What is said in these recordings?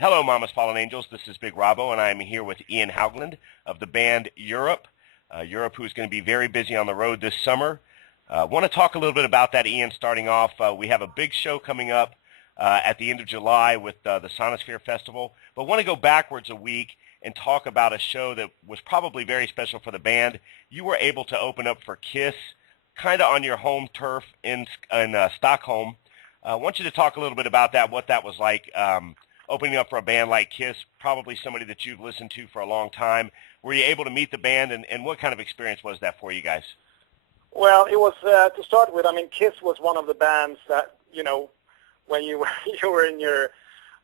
Hello, Mama's Fallen Angels. This is Big Robbo, and I am here with Ian Haugland of the band Europe. Europe, who's going to be very busy on the road this summer. Want to talk a little bit about that, Ian, starting off. We have a big show coming up at the end of July with the Sonosphere Festival, but want to go backwards a week and talk about a show that was probably very special for the band. You were able to open up for KISS kind of on your home turf in Stockholm. I want you to talk a little bit about that, what that was like. Opening up for a band like KISS, probably somebody that you've listened to for a long time. Were you able to meet the band, and what kind of experience was that for you guys? Well, it was, to start with, I mean, KISS was one of the bands that, when you were in your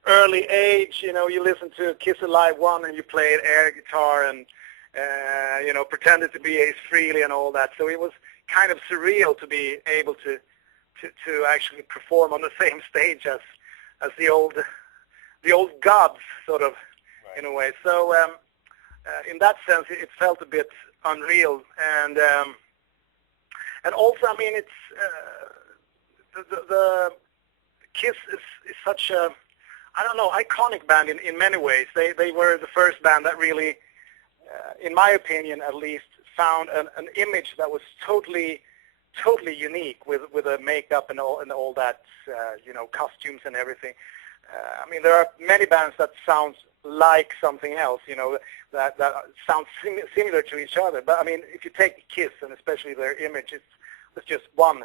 early age, you listened to KISS Alive 1 and you played air guitar and, pretended to be Ace Frehley and all that. So it was kind of surreal to be able to actually perform on the same stage as the old gods, sort of, right, in a way. So in that sense, it felt a bit unreal, and also, I mean, it's the KISS is such a, I don't know, iconic band in many ways. They were the first band that really, in my opinion at least, found an image that was totally unique with the makeup and all that, costumes and everything. I mean, there are many bands that sound like something else, that sound similar to each other. But I mean, if you take KISS and especially their image, it's just one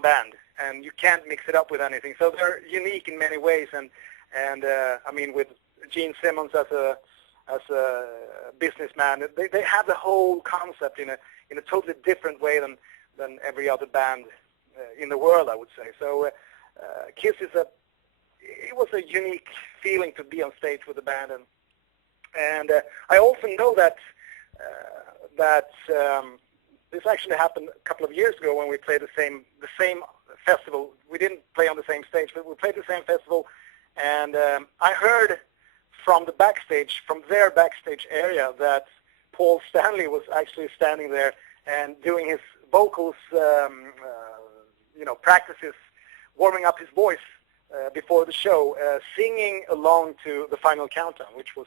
band, and you can't mix it up with anything. So they're unique in many ways, and I mean, with Gene Simmons as a businessman, they have the whole concept in a totally different way than every other band in the world, I would say. So KISS it was a unique feeling to be on stage with the band, and I also know that this actually happened a couple of years ago when we played the same festival. We didn't play on the same stage, but we played the same festival, and I heard from their backstage area, that Paul Stanley was actually standing there and doing his vocals, practices, warming up his voice before the show, singing along to the final countdown, which was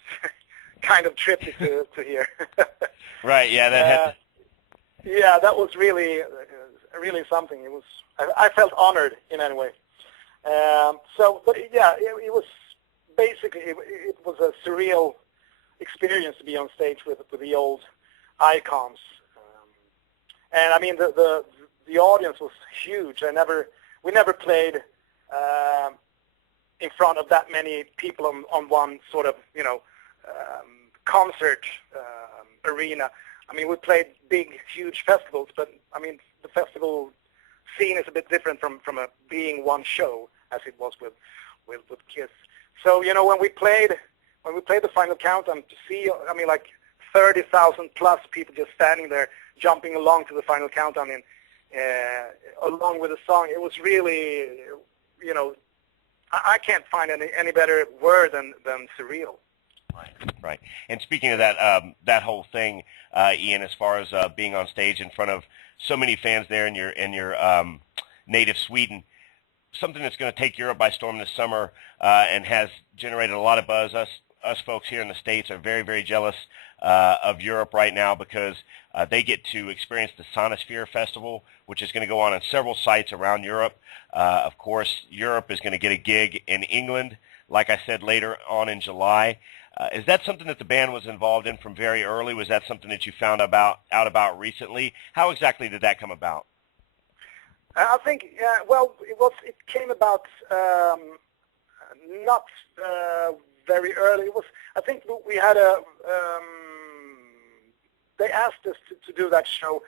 kind of trippy to hear. Right. Yeah. That was really something. It was. I felt honored in any way. It was basically it was a surreal experience to be on stage with the old icons. And I mean, the audience was huge. We never played in front of that many people on one sort of, concert arena. I mean, we played big, huge festivals, but I mean, the festival scene is a bit different from being one show as it was with KISS. So, when we played the final countdown, to see, I mean, like 30,000 plus people just standing there, jumping along to the final countdown along with the song, it was really, I can't find any better word than surreal. Right. And speaking of that, that whole thing, Ian, as far as being on stage in front of so many fans there in your native Sweden, something that's going to take Europe by storm this summer and has generated a lot of buzz. Us folks here in the States are very, very jealous of Europe right now because they get to experience the Sonosphere Festival, which is going to go on several sites around Europe. Of course, Europe is going to get a gig in England, like I said, later on in July. Is that something that the band was involved in from very early? Was that something that you found out about recently? How exactly did that come about? I think, it came about not very early. I think we had they asked us to do that show.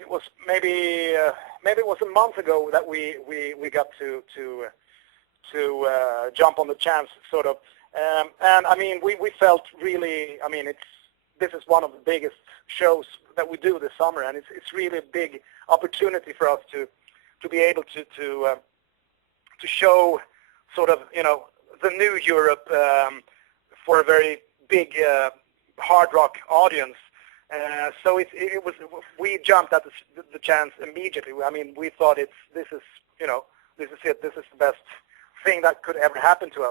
It was maybe it was a month ago that we got to jump on the chance, sort of. And I mean, we felt really, I mean, this is one of the biggest shows that we do this summer, and it's really a big opportunity for us to be able to show sort of, the new Europe for a very big hard rock audience. So we jumped at the chance immediately. I mean, we thought this is it. This is the best thing that could ever happen to us.